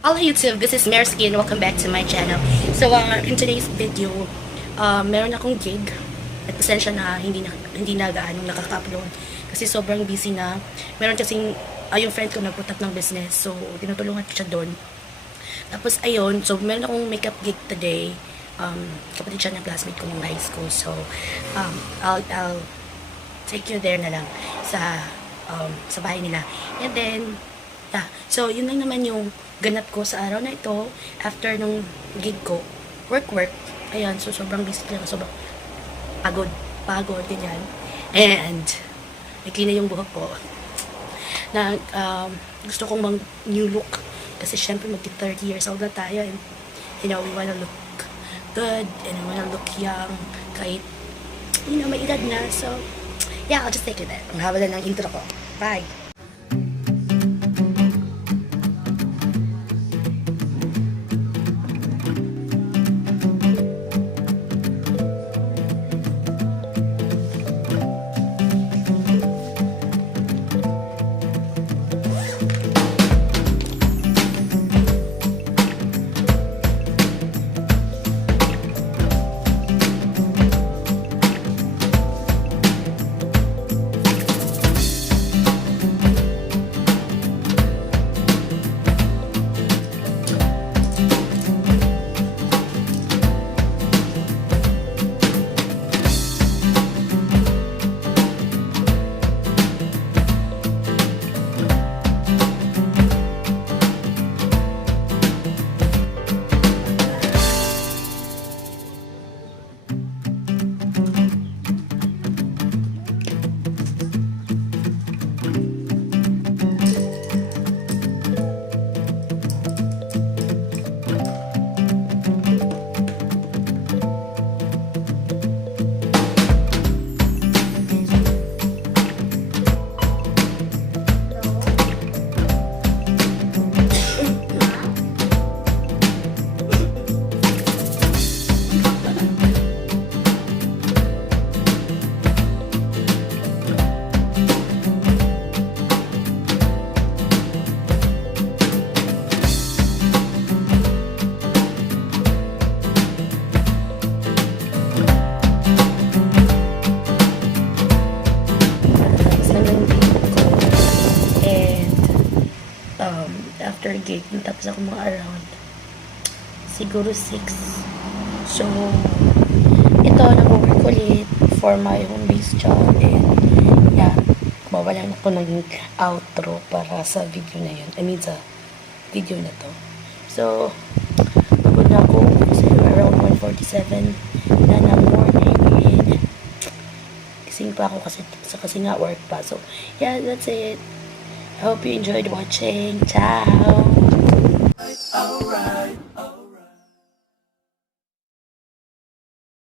Hello YouTube, this is Mersky and welcome back to my channel. So in today's video, meron akong gig at pasensya na hindi na gaano nakaka-upload kasi sobrang busy na. Meron kasing yung friend ko nagputak ng business, so tinutulungan ko siya doon. Tapos ayun, so meron akong makeup gig today. Kapatid siya ng classmate ko ng high school, so I'll take you there na lang sa bahay nila. And then yeah, so yun lang naman yung ganap ko sa araw na ito after nung gig ko. Work. Ayan, so sobrang busy lang, sobrang pagod, ganyan. And nagli na yung buhok ko. Na gusto kong mag new look kasi syempre magti 30 years old na tayo, and you know, we wanna look good and we wanna look young kahit may edad na. So yeah, I'll just take it there. Ang haba na ng intro ko. Bye! After gig, tapos ako mga around siguro 6. So ito, nag-work ulit for my home base job, and yeah, mawalan ako ng outro para sa video na yun, sa video na to. So pagod na ako kasi around 1:47 na ng morning, and gising pa ako kasi nga work pa. So yeah, that's it. I hope you enjoyed watching. Ciao!